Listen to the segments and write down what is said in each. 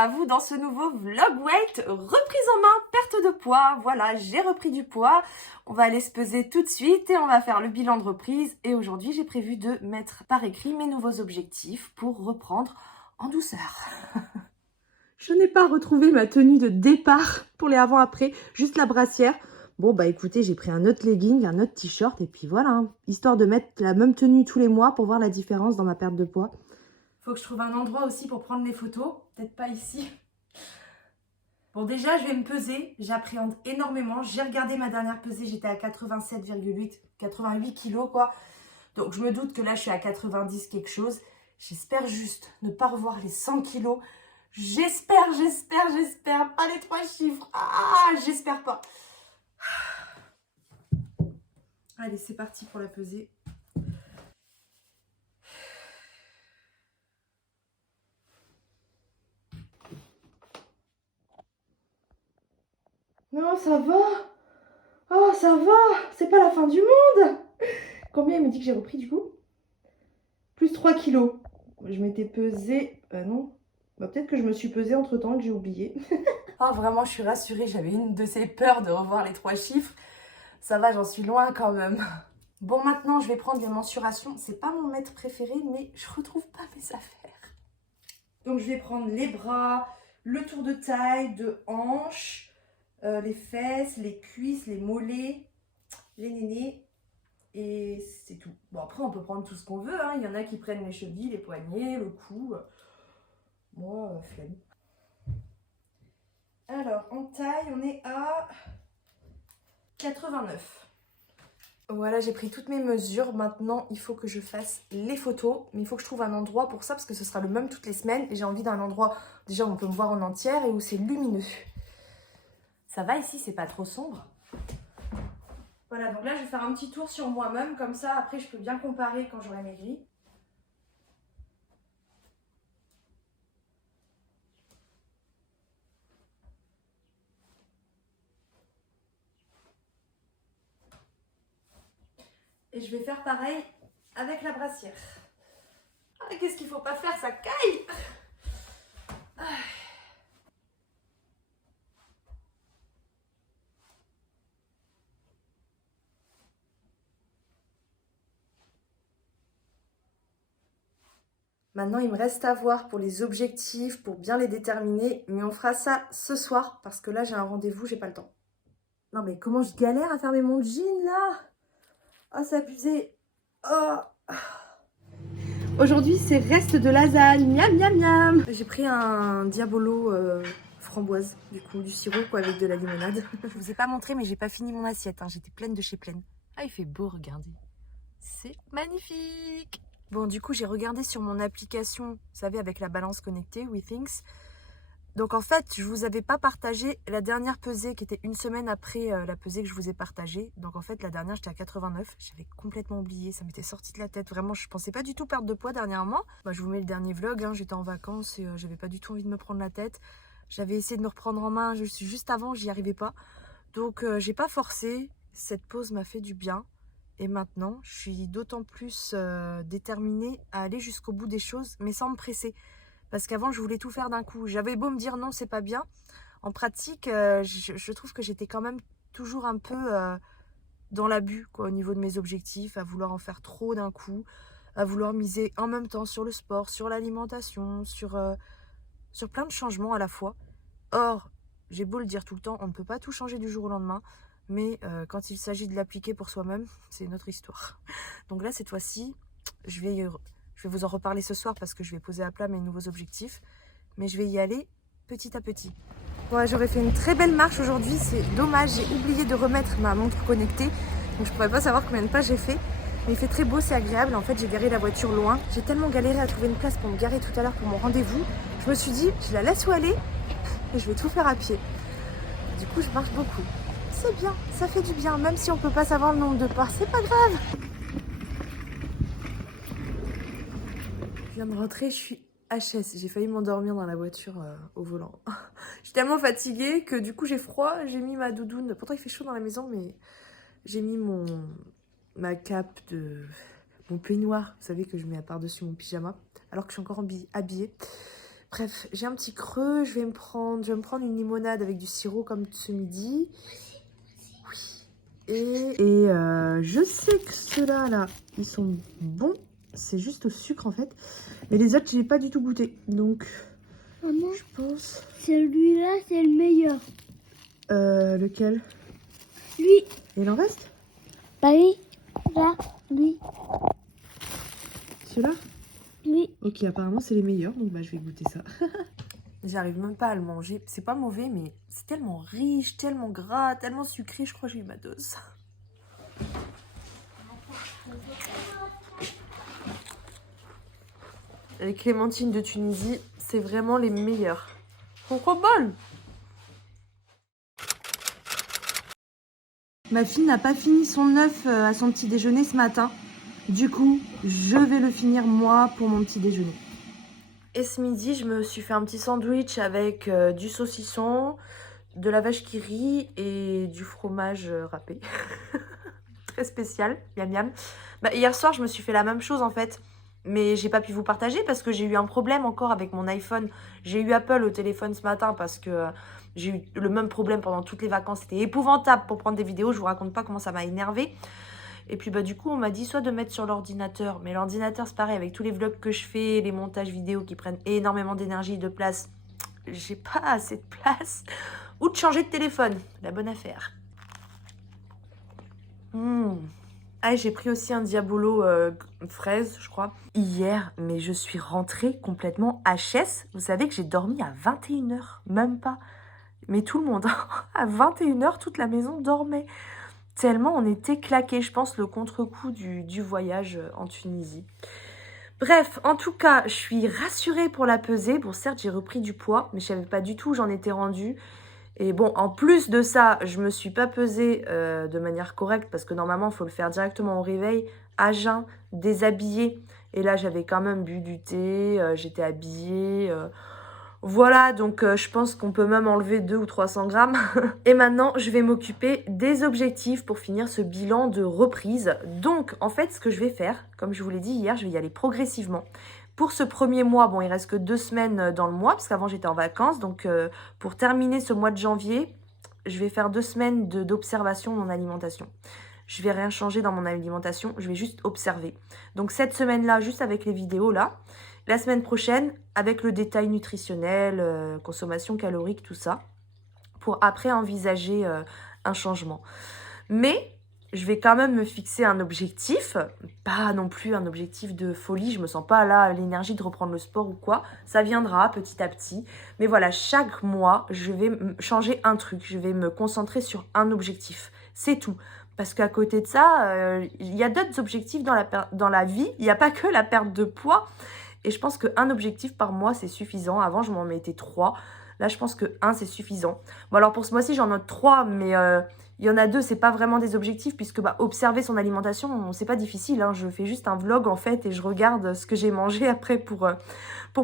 à vous dans ce nouveau vlog weight, reprise en main, perte de poids. Voilà, j'ai repris du poids. On va aller se peser tout de suite et on va faire le bilan de reprise. Et aujourd'hui, j'ai prévu de mettre par écrit mes nouveaux objectifs pour reprendre en douceur. Je n'ai pas retrouvé ma tenue de départ pour les avant-après, juste la brassière. Bon, bah écoutez, j'ai pris un autre legging, un autre t-shirt et puis voilà, hein, histoire de mettre la même tenue tous les mois pour voir la différence dans ma perte de poids. Faut que je trouve un endroit aussi pour prendre les photos, peut-être pas ici. Bon, déjà, je vais me peser, j'appréhende énormément. J'ai regardé ma dernière pesée, j'étais à 87,8, 88 kilos quoi. Donc je me doute que là, je suis à 90 quelque chose. J'espère juste ne pas revoir les 100 kilos. J'espère, pas les 3 chiffres. Ah, j'espère pas. Allez, c'est parti pour la pesée. Non, ça va. Oh, ça va. C'est pas la fin du monde. Combien il me dit que j'ai repris du coup? Plus 3 kilos. Je m'étais pesée... non. Bah, peut-être que je me suis pesée entre-temps et que j'ai oublié. Oh, vraiment, je suis rassurée. J'avais une de ces peurs de revoir les 3 chiffres. Ça va, j'en suis loin quand même. Bon, maintenant, je vais prendre les mensurations. C'est pas mon maître préféré, mais je retrouve pas mes affaires. Donc, je vais prendre les bras, le tour de taille, de hanche, les fesses, les cuisses, les mollets, les nénés. Et c'est tout. Bon, après, on peut prendre tout ce qu'on veut. Hein. Il y en a qui prennent les chevilles, les poignets, le cou. Moi, flemme. Alors, en taille, on est à 89. Voilà, j'ai pris toutes mes mesures. Maintenant, il faut que je fasse les photos. Mais il faut que je trouve un endroit pour ça parce que ce sera le même toutes les semaines. Et j'ai envie d'un endroit déjà où on peut me voir en entière et où c'est lumineux. Ça va ici, c'est pas trop sombre. Voilà, donc là, je vais faire un petit tour sur moi-même. Comme ça, après, je peux bien comparer quand j'aurai maigri. Et je vais faire pareil avec la brassière. Ah, qu'est-ce qu'il faut pas faire, ça caille. Ah. Maintenant, il me reste à voir pour les objectifs, pour bien les déterminer. Mais on fera ça ce soir parce que là, j'ai un rendez-vous, j'ai pas le temps. Non, mais comment je galère à fermer mon jean, là. Oh, c'est abusé. Oh. Aujourd'hui, c'est reste de lasagne. Miam, miam, miam. J'ai pris un diabolo framboise, du coup, du sirop, quoi, avec de la limonade. Je vous ai pas montré, mais j'ai pas fini mon assiette. Hein. J'étais pleine de chez pleine. Ah, il fait beau, regardez. C'est magnifique. Bon, du coup, j'ai regardé sur mon application, vous savez, avec la balance connectée, WeThings. Donc, en fait, je vous avais pas partagé la dernière pesée qui était une semaine après la pesée que je vous ai partagée. Donc, en fait, la dernière, j'étais à 89. J'avais complètement oublié. Ça m'était sorti de la tête. Vraiment, je pensais pas du tout perdre de poids dernièrement. Bah, je vous mets le dernier vlog. Hein, j'étais en vacances et j'avais pas du tout envie de me prendre la tête. J'avais essayé de me reprendre en main. Juste avant, j'y arrivais pas. Donc, j'ai pas forcé. Cette pause m'a fait du bien. Et maintenant, je suis d'autant plus déterminée à aller jusqu'au bout des choses, mais sans me presser. Parce qu'avant, je voulais tout faire d'un coup. J'avais beau me dire non, c'est pas bien. En pratique, je trouve que j'étais quand même toujours un peu dans l'abus, quoi, au niveau de mes objectifs, à vouloir en faire trop d'un coup, à vouloir miser en même temps sur le sport, sur l'alimentation, sur plein de changements à la fois. Or, j'ai beau le dire tout le temps, on ne peut pas tout changer du jour au lendemain. Mais quand il s'agit de l'appliquer pour soi-même, c'est une autre histoire. Donc là, cette fois-ci, je vais vous en reparler ce soir parce que je vais poser à plat mes nouveaux objectifs. Mais je vais y aller petit à petit. Ouais, j'aurais fait une très belle marche aujourd'hui. C'est dommage, j'ai oublié de remettre ma montre connectée. Donc je ne pourrais pas savoir combien de pas j'ai fait. Mais il fait très beau, c'est agréable. En fait, j'ai garé la voiture loin. J'ai tellement galéré à trouver une place pour me garer tout à l'heure pour mon rendez-vous. Je me suis dit, je la laisse où aller et je vais tout faire à pied. Du coup, je marche beaucoup. C'est bien, ça fait du bien, même si on peut pas savoir le nombre de pas, c'est pas grave. Je viens de rentrer, je suis HS. J'ai failli m'endormir dans la voiture au volant. Je suis tellement fatiguée que du coup j'ai froid, j'ai mis ma doudoune. Pourtant il fait chaud dans la maison, mais j'ai mis ma cape mon peignoir, vous savez que je mets par-dessus mon pyjama, alors que je suis encore habillée. Bref, j'ai un petit creux, je vais me prendre une limonade avec du sirop comme ce midi. Oui. Et je sais que ceux-là, là, ils sont bons. C'est juste au sucre en fait. Mais les autres, je n'ai pas du tout goûté. Donc, maman, je pense... celui-là, c'est le meilleur. Lequel? Lui. Et il en reste? Bah oui. Là, lui. Celui-là? Oui. Ok, apparemment, c'est les meilleurs. Donc, bah, je vais goûter ça. J'arrive même pas à le manger. C'est pas mauvais, mais c'est tellement riche, tellement gras, tellement sucré. Je crois que j'ai eu ma dose. Les clémentines de Tunisie, c'est vraiment les meilleures. Sont trop bonnes. Ma fille n'a pas fini son œuf à son petit déjeuner ce matin. Du coup, je vais le finir moi pour mon petit déjeuner. Et ce midi, je me suis fait un petit sandwich avec du saucisson, de la vache qui rit et du fromage râpé. Très spécial, miam miam. Bah, hier soir, je me suis fait la même chose en fait. Mais j'ai pas pu vous partager parce que j'ai eu un problème encore avec mon iPhone. J'ai eu Apple au téléphone ce matin parce que j'ai eu le même problème pendant toutes les vacances. C'était épouvantable pour prendre des vidéos. Je vous raconte pas comment ça m'a énervé. Et puis bah du coup, on m'a dit soit de mettre sur l'ordinateur. Mais l'ordinateur, c'est pareil, avec tous les vlogs que je fais, les montages vidéo qui prennent énormément d'énergie et de place. J'ai pas assez de place. Ou de changer de téléphone. La bonne affaire. Ah, j'ai pris aussi un Diabolo fraise, je crois, hier, mais je suis rentrée complètement HS. Vous savez que j'ai dormi à 21h, même pas. Mais tout le monde, à 21h, toute la maison dormait. Tellement on était claqués, je pense, le contre-coup du voyage en Tunisie. Bref, en tout cas, je suis rassurée pour la pesée. Bon, certes, j'ai repris du poids, mais je savais pas du tout où j'en étais rendue. Et bon, en plus de ça, je me suis pas pesée de manière correcte parce que normalement, il faut le faire directement au réveil, à jeun, déshabillé. Et là, j'avais quand même bu du thé, j'étais habillée. Voilà, donc je pense qu'on peut même enlever 200 ou 300 grammes. Et maintenant, je vais m'occuper des objectifs pour finir ce bilan de reprise. Donc, en fait, ce que je vais faire, comme je vous l'ai dit hier, je vais y aller progressivement. Pour ce premier mois, bon, il reste que 2 semaines dans le mois, parce qu'avant j'étais en vacances. Donc, pour terminer ce mois de janvier, je vais faire 2 semaines d'observation de mon alimentation. Je vais rien changer dans mon alimentation, je vais juste observer. Donc, cette semaine-là, juste avec les vidéos là. La semaine prochaine, avec le détail nutritionnel, consommation calorique, tout ça. Pour après envisager un changement. Mais je vais quand même me fixer un objectif, pas non plus un objectif de folie, je me sens pas là l'énergie de reprendre le sport ou quoi, ça viendra petit à petit. Mais voilà, chaque mois, je vais changer un truc, je vais me concentrer sur un objectif, c'est tout. Parce qu'à côté de ça, il y a d'autres objectifs dans la vie, il n'y a pas que la perte de poids. Et je pense qu'un objectif par mois, c'est suffisant. Avant, je m'en mettais 3. Là, je pense que 1, c'est suffisant. Bon, alors pour ce mois-ci, j'en note 3, mais il y en a 2, c'est pas vraiment des objectifs, puisque bah, observer son alimentation, c'est pas difficile. Hein. Je fais juste un vlog, en fait, et je regarde ce que j'ai mangé après pour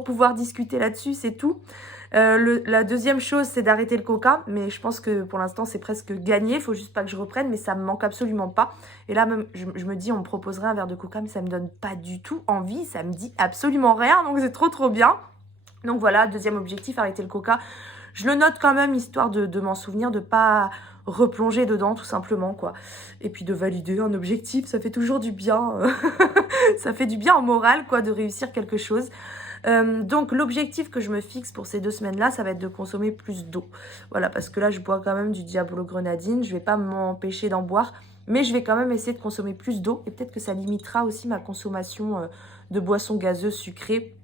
pouvoir discuter là-dessus, c'est tout. La deuxième chose, c'est d'arrêter le coca, mais je pense que pour l'instant, c'est presque gagné. Il faut juste pas que je reprenne, mais ça me manque absolument pas. Et là, même, je me dis, on me proposerait un verre de coca, mais ça me donne pas du tout envie. Ça me dit absolument rien, donc c'est trop bien. Donc voilà, deuxième objectif, arrêter le coca. Je le note quand même, histoire de m'en souvenir, de pas replonger dedans, tout simplement, quoi. Et puis de valider un objectif, ça fait toujours du bien. Ça fait du bien en moral, quoi, de réussir quelque chose. Donc l'objectif que je me fixe pour ces 2 semaines-là, ça va être de consommer plus d'eau. Voilà, parce que là, je bois quand même du Diabolo Grenadine. Je vais pas m'empêcher d'en boire, mais je vais quand même essayer de consommer plus d'eau. Et peut-être que ça limitera aussi ma consommation de boissons gazeuses sucrées.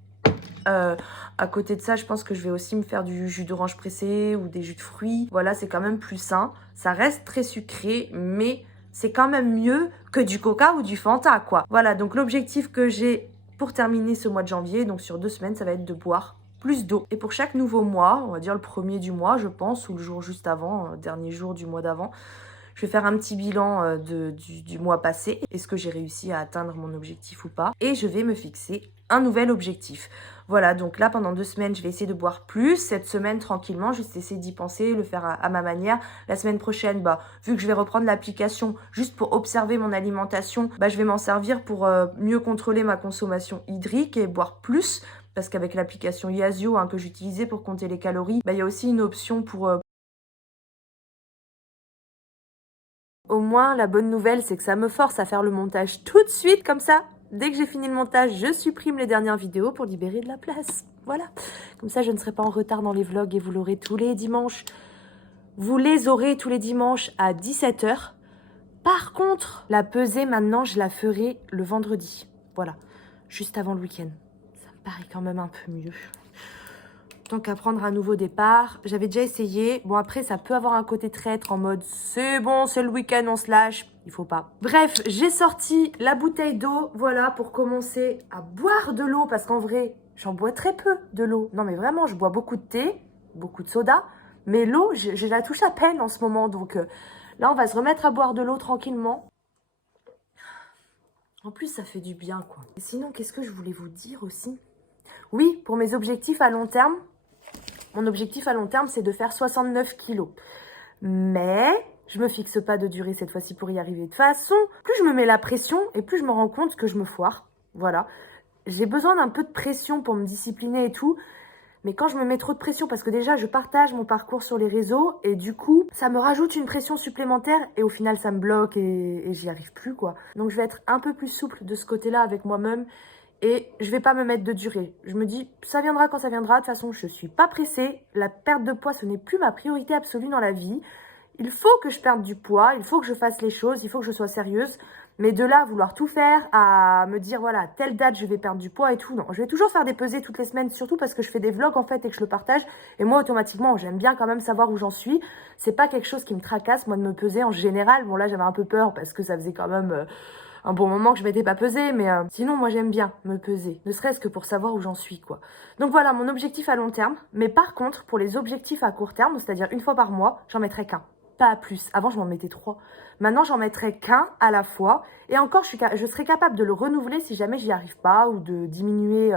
À côté de ça, je pense que je vais aussi me faire du jus d'orange pressé ou des jus de fruits. Voilà, c'est quand même plus sain. Ça reste très sucré, mais c'est quand même mieux que du coca ou du Fanta, quoi. Voilà, donc l'objectif que j'ai pour terminer ce mois de janvier, donc sur 2 semaines, ça va être de boire plus d'eau. Et pour chaque nouveau mois, on va dire le premier du mois, je pense, ou le jour juste avant, dernier jour du mois d'avant, je vais faire un petit bilan du mois passé. Est-ce que j'ai réussi à atteindre mon objectif ou pas? Et je vais me fixer un nouvel objectif. Voilà, donc là, pendant 2 semaines, je vais essayer de boire plus. Cette semaine, tranquillement, juste essayer d'y penser, le faire à ma manière. La semaine prochaine, bah, vu que je vais reprendre l'application juste pour observer mon alimentation, bah, je vais m'en servir pour mieux contrôler ma consommation hydrique et boire plus. parce qu'avec l'application Yazoo que j'utilisais pour compter les calories, il y a aussi une option pour... Au moins, la bonne nouvelle, c'est que ça me force à faire le montage tout de suite, comme ça. Dès que j'ai fini le montage, je supprime les dernières vidéos pour libérer de la place. Voilà. Comme ça, je ne serai pas en retard dans les vlogs et vous l'aurez tous les dimanches. Vous les aurez tous les dimanches à 17 h. Par contre, la pesée, maintenant, je la ferai le vendredi. Voilà. Juste avant le week-end. Ça me paraît quand même un peu mieux. Tant qu'à prendre un nouveau départ. J'avais déjà essayé. Bon, après, ça peut avoir un côté traître en mode c'est bon, c'est le week-end, on se lâche. Il faut pas. Bref, j'ai sorti la bouteille d'eau. Voilà, pour commencer à boire de l'eau. Parce qu'en vrai, j'en bois très peu de l'eau. Non, mais vraiment, je bois beaucoup de thé, beaucoup de soda. Mais l'eau, je la touche à peine en ce moment. Donc là, on va se remettre à boire de l'eau tranquillement. En plus, ça fait du bien, quoi. Et sinon, qu'est-ce que je voulais vous dire aussi? Oui, pour mes objectifs à long terme. Mon objectif à long terme, c'est de faire 69 kilos. Mais je me fixe pas de durée cette fois-ci pour y arriver. De toute façon, plus je me mets la pression et plus je me rends compte que je me foire. Voilà. J'ai besoin d'un peu de pression pour me discipliner et tout. Mais quand je me mets trop de pression, parce que déjà, je partage mon parcours sur les réseaux et du coup, ça me rajoute une pression supplémentaire et au final, ça me bloque et j'y arrive plus, quoi. Donc, je vais être un peu plus souple de ce côté-là avec moi-même. Et je vais pas me mettre de durée. Je me dis, ça viendra quand ça viendra. De toute façon, je suis pas pressée. La perte de poids, ce n'est plus ma priorité absolue dans la vie. Il faut que je perde du poids. Il faut que je fasse les choses. Il faut que je sois sérieuse. Mais de là à vouloir tout faire, à me dire, voilà, telle date, je vais perdre du poids et tout. Non, je vais toujours faire des pesées toutes les semaines, surtout parce que je fais des vlogs, en fait, et que je le partage. Et moi, automatiquement, j'aime bien quand même savoir où j'en suis. C'est pas quelque chose qui me tracasse, moi, de me peser en général. Bon, là, j'avais un peu peur parce que ça faisait quand même... un bon moment que je m'étais pas pesée, mais sinon, moi, j'aime bien me peser, ne serait-ce que pour savoir où j'en suis, quoi. Donc voilà, mon objectif à long terme. Mais par contre, pour les objectifs à court terme, c'est-à-dire une fois par mois, j'en mettrai qu'un. Pas plus. Avant, je m'en mettais 3. Maintenant, j'en mettrai qu'un à la fois. Et encore, je serai capable de le renouveler si jamais j'y arrive pas ou de diminuer...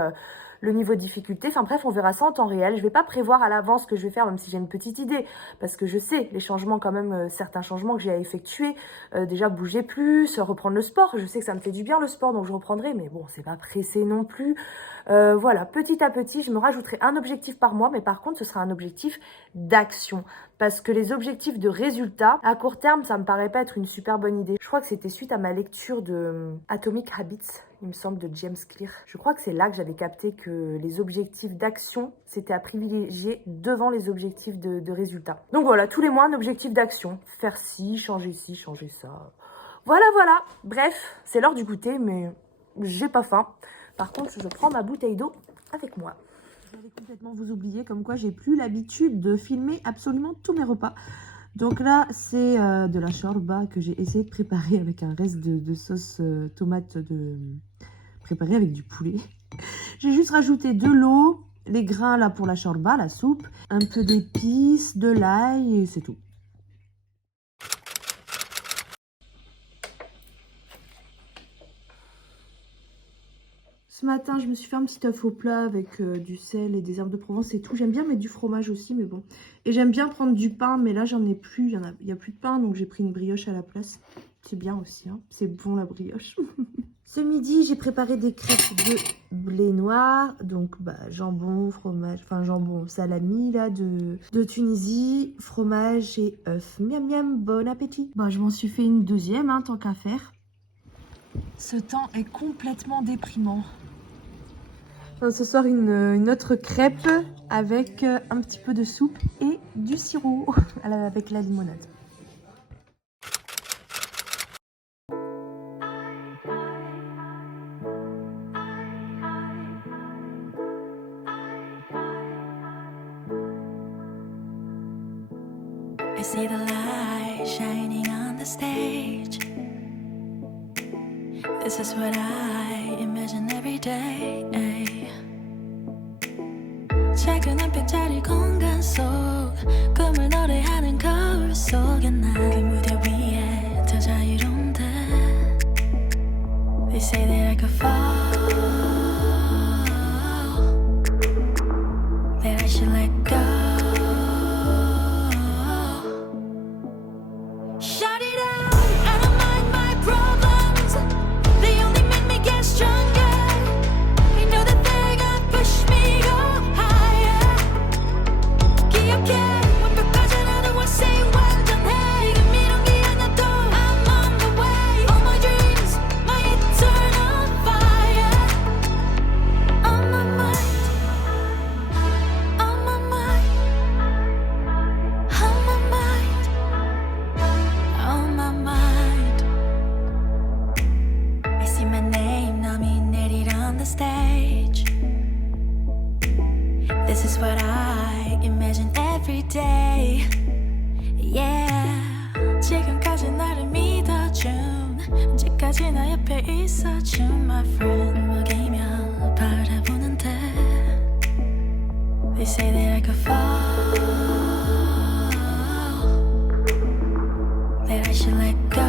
le niveau de difficulté, enfin bref, on verra ça en temps réel. Je vais pas prévoir à l'avance ce que je vais faire, même si j'ai une petite idée, parce que je sais les changements quand même, certains changements que j'ai à effectuer, déjà bouger plus, reprendre le sport, je sais que ça me fait du bien le sport, donc je reprendrai, mais bon, c'est pas pressé non plus. Voilà, petit à petit, je me rajouterai un objectif par mois, mais par contre, ce sera un objectif d'action, parce que les objectifs de résultats, à court terme, ça me paraît pas être une super bonne idée. Je crois que c'était suite à ma lecture de Atomic Habits, il me semble, de James Clear. Je crois que c'est là que j'avais capté que les objectifs d'action, c'était à privilégier devant les objectifs de résultats. Donc voilà, tous les mois, un objectif d'action. Faire ci, changer ça. Voilà, voilà. Bref, c'est l'heure du goûter, mais j'ai pas faim. Par contre, je prends ma bouteille d'eau avec moi. J'allais complètement vous oublier, comme quoi j'ai plus l'habitude de filmer absolument tous mes repas. Donc là, c'est de la shorba que j'ai essayé de préparer avec un reste de sauce tomate préparée avec du poulet. J'ai juste rajouté de l'eau, les grains là pour la shorba, la soupe, un peu d'épices, de l'ail et c'est tout. Ce matin, je me suis fait un petit œuf au plat avec du sel et des herbes de Provence et tout. J'aime bien mettre du fromage aussi, mais bon. Et j'aime bien prendre du pain, mais là, j'en ai plus. Il n'y a plus de pain, donc j'ai pris une brioche à la place. C'est bien aussi, hein. C'est bon, la brioche. Ce midi, j'ai préparé des crêpes de blé noir. Donc, jambon, fromage, enfin jambon, salami, là, de Tunisie, fromage et œufs. Miam, miam, bon appétit. Je m'en suis fait une deuxième, hein, tant qu'à faire. Ce temps est complètement déprimant. Ce soir, une autre crêpe avec un petit peu de soupe et du sirop avec la limonade. I see the light shining on the stage. This is what I imagine every day. 작은 한 뼘짜리 공간 속 꿈을 노래하는 거울 속에 난 그 무대 위에 더 자유로운 듯. They say that I could fall, that I should let go. Shut it out, I don't mind my problems. They only make me get stronger. I know that they gon' push me 언제까지 나 옆에 있어줘 my friend 먹이며 바라보는데 They say that I could fall That I should let go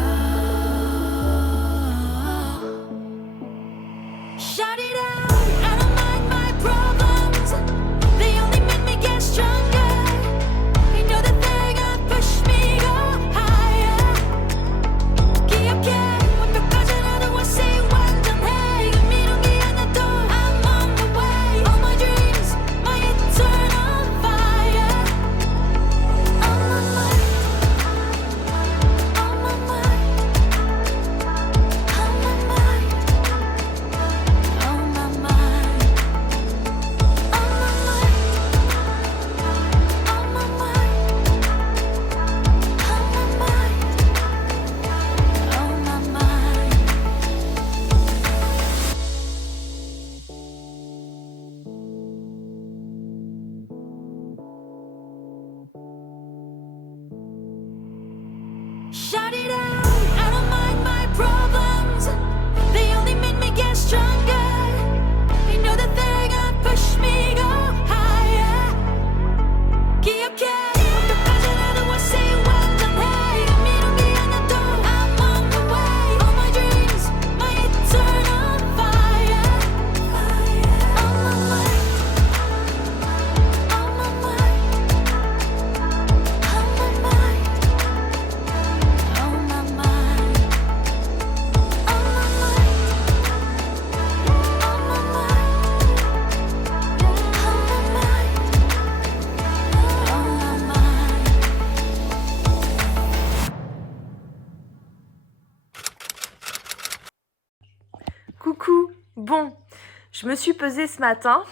Shout it out I don't mind my problems They only make me get stronger I know that they're gonna push me go higher 기억해 완벽하진 않아 say 완전해 그 미련이 하나도 I'm on the way All my dreams my eternal fire On my mind On my mind On my mind On my mind On my mind On my mind On my mind Shout it out I don't mind my problems They only make me get stronger I know that they're gonna push me go higher 기억해 완벽하진 않아 say 완전해 그 미련이 하나도 I'm on the way All my dreams my eternal fire On my mind On my mind On my mind On my mind On my mind On my mind On my mind Coucou. Bon, je me suis pesée ce matin.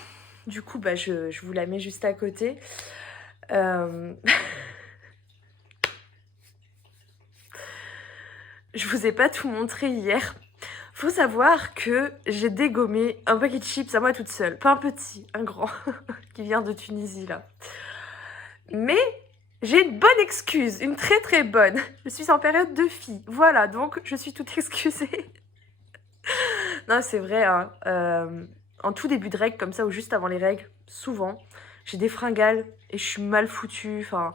Du coup, bah, je vous la mets juste à côté. Je vous ai pas tout montré hier. Faut savoir que j'ai dégommé un paquet de chips à moi toute seule. Pas un petit, un grand, qui vient de Tunisie là. Mais j'ai une bonne excuse, une très très bonne. Je suis en période de fille. Voilà, donc je suis toute excusée. Non, c'est vrai, hein. En tout début de règles, comme ça, ou juste avant les règles, souvent, j'ai des fringales et je suis mal foutue. Enfin,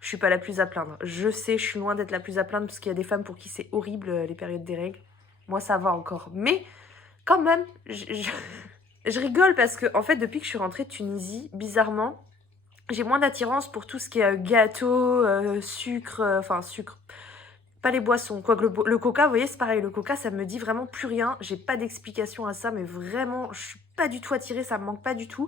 je suis pas la plus à plaindre. Je sais, je suis loin d'être la plus à plaindre parce qu'il y a des femmes pour qui c'est horrible les périodes des règles. Moi, ça va encore. Mais quand même, je rigole parce que, en fait, depuis que je suis rentrée de Tunisie, bizarrement, j'ai moins d'attirance pour tout ce qui est gâteau, sucre, enfin sucre. Pas les boissons. Quoique le coca, vous voyez, c'est pareil. Le coca, ça me dit vraiment plus rien. J'ai pas d'explication à ça, mais vraiment, je suis pas du tout attirée. Ça me manque pas du tout.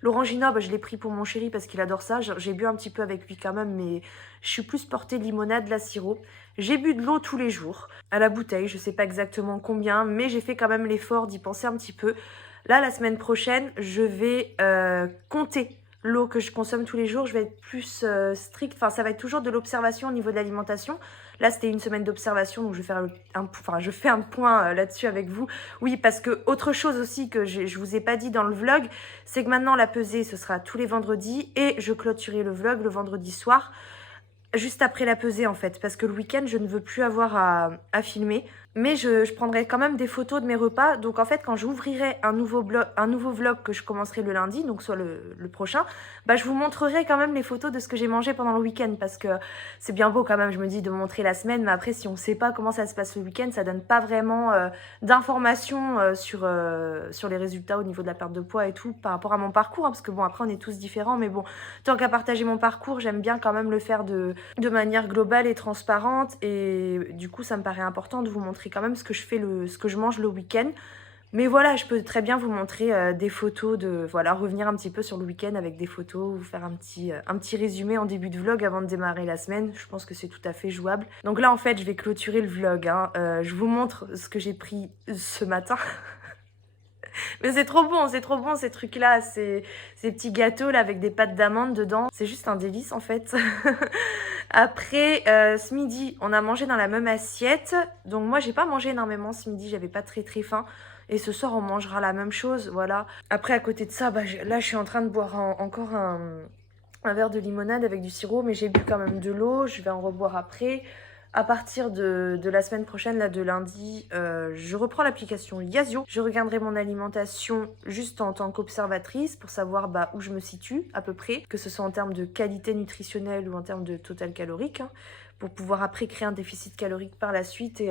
L'orangina, bah, je l'ai pris pour mon chéri parce qu'il adore ça. J'ai bu un petit peu avec lui quand même, mais je suis plus portée limonade, la sirop. J'ai bu de l'eau tous les jours, à la bouteille. Je sais pas exactement combien, mais j'ai fait quand même l'effort d'y penser un petit peu. Là, la semaine prochaine, je vais compter l'eau que je consomme tous les jours. Je vais être plus stricte. Enfin, ça va être toujours de l'observation au niveau de l'alimentation. Là, c'était une semaine d'observation, donc je vais faire je fais un point là-dessus avec vous. Oui, parce que autre chose aussi que je vous ai pas dit dans le vlog, c'est que maintenant la pesée, ce sera tous les vendredis et je clôturerai le vlog le vendredi soir, juste après la pesée en fait, parce que le week-end, je ne veux plus avoir à filmer. Mais je prendrai quand même des photos de mes repas. Donc en fait, quand j'ouvrirai un nouveau vlog que je commencerai le lundi, donc soit le prochain, bah, je vous montrerai quand même les photos de ce que j'ai mangé pendant le week-end. Parce que c'est bien beau quand même, je me dis, de montrer la semaine. Mais après, si on ne sait pas comment ça se passe le week-end, ça donne pas vraiment d'informations sur les résultats au niveau de la perte de poids et tout, par rapport à mon parcours. Hein, parce que bon, après, on est tous différents. Mais bon, tant qu'à partager mon parcours, j'aime bien quand même le faire de manière globale et transparente. Et du coup, ça me paraît important de vous montrer quand même ce que je mange le week-end. Mais voilà, je peux très bien vous montrer des photos revenir un petit peu sur le week-end avec des photos, vous faire un petit résumé en début de vlog avant de démarrer la semaine. Je pense que c'est tout à fait jouable. Donc là, en fait, je vais clôturer le vlog. Hein. Je vous montre ce que j'ai pris ce matin. Mais c'est trop bon ces trucs-là, ces petits gâteaux là avec des pâtes d'amande dedans. C'est juste un délice en fait. Après, ce midi, on a mangé dans la même assiette. Donc moi, j'ai pas mangé énormément ce midi, j'avais pas très faim. Et ce soir, on mangera la même chose, voilà. Après, à côté de ça, bah, là, je suis en train de boire encore un verre de limonade avec du sirop. Mais j'ai bu quand même de l'eau, je vais en reboire après. À partir de la semaine prochaine, là de lundi, je reprends l'application Yazio. Je regarderai mon alimentation juste en tant qu'observatrice pour savoir où je me situe à peu près, que ce soit en termes de qualité nutritionnelle ou en termes de total calorique, hein, pour pouvoir après créer un déficit calorique par la suite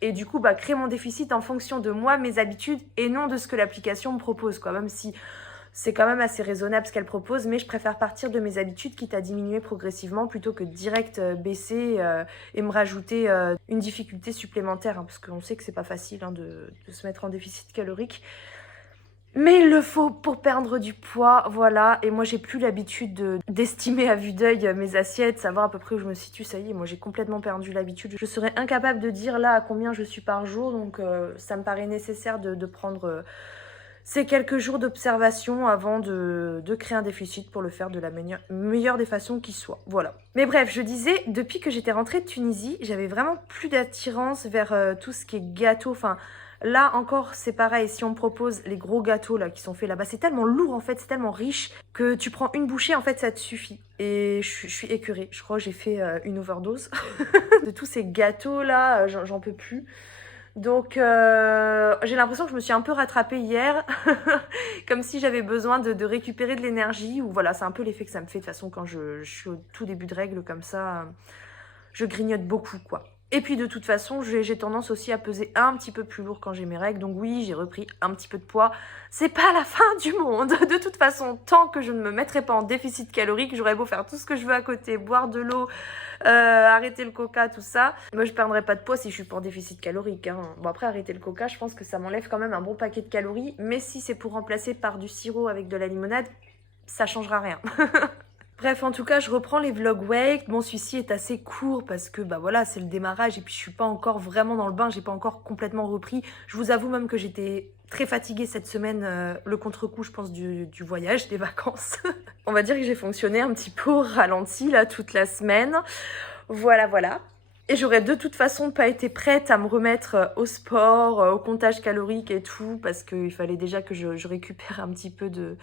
et du coup créer mon déficit en fonction de moi, mes habitudes et non de ce que l'application me propose, quoi. Même si c'est quand même assez raisonnable ce qu'elle propose, mais je préfère partir de mes habitudes, quitte à diminuer progressivement, plutôt que direct baisser et me rajouter une difficulté supplémentaire, hein, parce qu'on sait que c'est pas facile de se mettre en déficit calorique. Mais il le faut pour perdre du poids, voilà. Et moi, j'ai plus l'habitude d'estimer à vue d'œil mes assiettes, savoir à peu près où je me situe. Ça y est, moi, j'ai complètement perdu l'habitude. Je serais incapable de dire là à combien je suis par jour, donc ça me paraît nécessaire de prendre ces quelques jours d'observation avant de créer un déficit pour le faire de la meilleure des façons qui soit. Voilà. Mais bref, je disais, depuis que j'étais rentrée de Tunisie, j'avais vraiment plus d'attirance vers tout ce qui est gâteau. Enfin, là encore, c'est pareil. Si on me propose les gros gâteaux là qui sont faits là-bas, c'est tellement lourd en fait, c'est tellement riche que tu prends une bouchée, en fait, ça te suffit. Et je suis écœurée. Je crois que j'ai fait une overdose de tous ces gâteaux là. J'en peux plus. Donc j'ai l'impression que je me suis un peu rattrapée hier, comme si j'avais besoin de récupérer de l'énergie, ou voilà, c'est un peu l'effet que ça me fait de toute façon quand je suis au tout début de règles comme ça, je grignote beaucoup quoi. Et puis de toute façon, j'ai tendance aussi à peser un petit peu plus lourd quand j'ai mes règles, donc oui, j'ai repris un petit peu de poids. C'est pas la fin du monde. De toute façon, tant que je ne me mettrai pas en déficit calorique, j'aurais beau faire tout ce que je veux à côté, boire de l'eau, arrêter le coca, tout ça. Moi, je perdrai pas de poids si je suis pas en déficit calorique, hein. Bon, après, arrêter le coca, je pense que ça m'enlève quand même un bon paquet de calories, mais si c'est pour remplacer par du sirop avec de la limonade, ça changera rien. Bref, en tout cas, je reprends les vlogs wake. Bon, celui-ci est assez court parce que voilà, c'est le démarrage et puis je suis pas encore vraiment dans le bain, j'ai pas encore complètement repris. Je vous avoue même que j'étais très fatiguée cette semaine, le contre-coup, je pense, du voyage, des vacances. On va dire que j'ai fonctionné un petit peu au ralenti là toute la semaine. Voilà, voilà. Et j'aurais de toute façon pas été prête à me remettre au sport, au comptage calorique et tout, parce qu'il fallait déjà que je récupère un petit peu de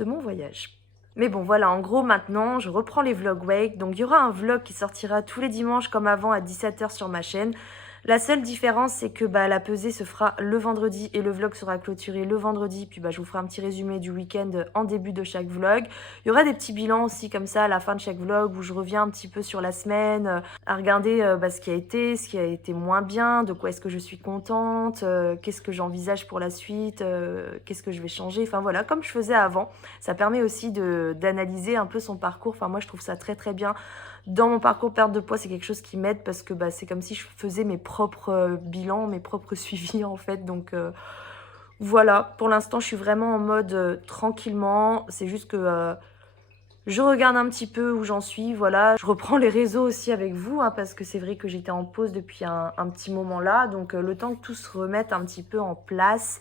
mon voyage. Mais bon, voilà, en gros, maintenant, je reprends les vlogs wake. Donc, il y aura un vlog qui sortira tous les dimanches, comme avant, à 17 h sur ma chaîne. La seule différence, c'est que la pesée se fera le vendredi et le vlog sera clôturé le vendredi. Puis je vous ferai un petit résumé du week-end en début de chaque vlog. Il y aura des petits bilans aussi comme ça à la fin de chaque vlog où je reviens un petit peu sur la semaine, à regarder ce qui a été moins bien, de quoi est-ce que je suis contente, qu'est-ce que j'envisage pour la suite, qu'est-ce que je vais changer. Enfin voilà, comme je faisais avant. Ça permet aussi d'analyser un peu son parcours. Enfin moi, je trouve ça très très bien. Dans mon parcours perte de poids, c'est quelque chose qui m'aide parce que c'est comme si je faisais mes propres bilans, mes propres suivis en fait. Donc voilà, pour l'instant, je suis vraiment en mode tranquillement. C'est juste que je regarde un petit peu où j'en suis, voilà. Je reprends les réseaux aussi avec vous hein, parce que c'est vrai que j'étais en pause depuis un petit moment là. Donc le temps que tout se remette un petit peu en place.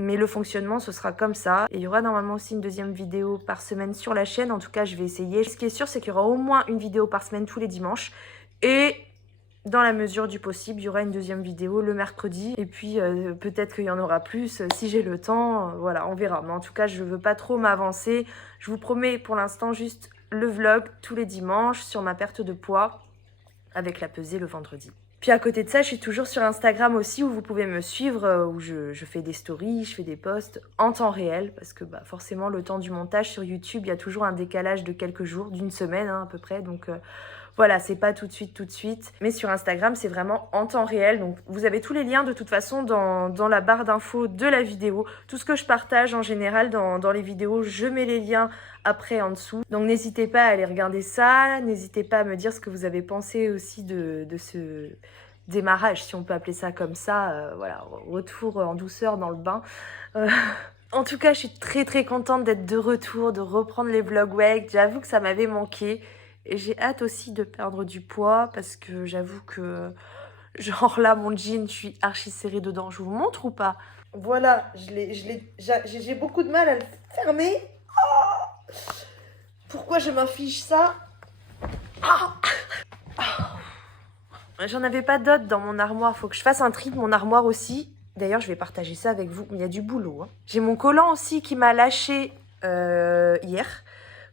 Mais le fonctionnement, ce sera comme ça. Et il y aura normalement aussi une deuxième vidéo par semaine sur la chaîne. En tout cas, je vais essayer. Ce qui est sûr, c'est qu'il y aura au moins une vidéo par semaine tous les dimanches. Et dans la mesure du possible, il y aura une deuxième vidéo le mercredi. Et puis, peut-être qu'il y en aura plus si j'ai le temps. Voilà, on verra. Mais en tout cas, je ne veux pas trop m'avancer. Je vous promets pour l'instant juste le vlog tous les dimanches sur ma perte de poids avec la pesée le vendredi. Puis à côté de ça, je suis toujours sur Instagram aussi où vous pouvez me suivre, où je fais des stories, je fais des posts en temps réel parce que forcément le temps du montage sur YouTube, il y a toujours un décalage de quelques jours, d'une semaine hein, à peu près. Donc voilà, c'est pas tout de suite. Mais sur Instagram, c'est vraiment en temps réel. Donc vous avez tous les liens de toute façon dans la barre d'infos de la vidéo. Tout ce que je partage en général dans les vidéos, je mets les liens après en dessous. Donc n'hésitez pas à aller regarder ça. N'hésitez pas à me dire ce que vous avez pensé aussi de ce démarrage, si on peut appeler ça comme ça. Voilà, retour en douceur dans le bain. En tout cas, je suis très très contente d'être de retour, de reprendre les vlogs wake. J'avoue que ça m'avait manqué. Et j'ai hâte aussi de perdre du poids parce que j'avoue que, genre là, mon jean, je suis archi serrée dedans. Je vous montre ou pas? Voilà, j'ai beaucoup de mal à le fermer. Oh, pourquoi je m'affiche ça? J'en avais pas d'autres dans mon armoire. Faut que je fasse un tri de mon armoire aussi. D'ailleurs, je vais partager ça avec vous. Il y a du boulot. Hein. J'ai mon collant aussi qui m'a lâché hier.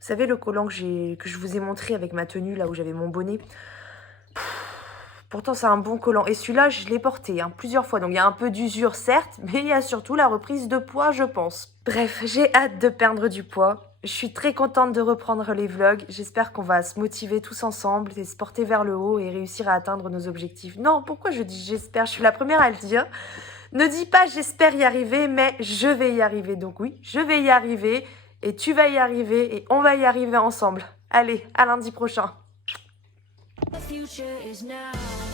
Vous savez, le collant que je vous ai montré avec ma tenue, là où j'avais mon bonnet. Pourtant, c'est un bon collant. Et celui-là, je l'ai porté plusieurs fois. Donc, il y a un peu d'usure, certes, mais il y a surtout la reprise de poids, je pense. Bref, j'ai hâte de perdre du poids. Je suis très contente de reprendre les vlogs. J'espère qu'on va se motiver tous ensemble et se porter vers le haut et réussir à atteindre nos objectifs. Non, pourquoi je dis j'espère? Je suis la première à le dire. Ne dis pas j'espère y arriver, mais je vais y arriver. Donc oui, je vais y arriver et tu vas y arriver et on va y arriver ensemble. Allez, à lundi prochain. The future is now.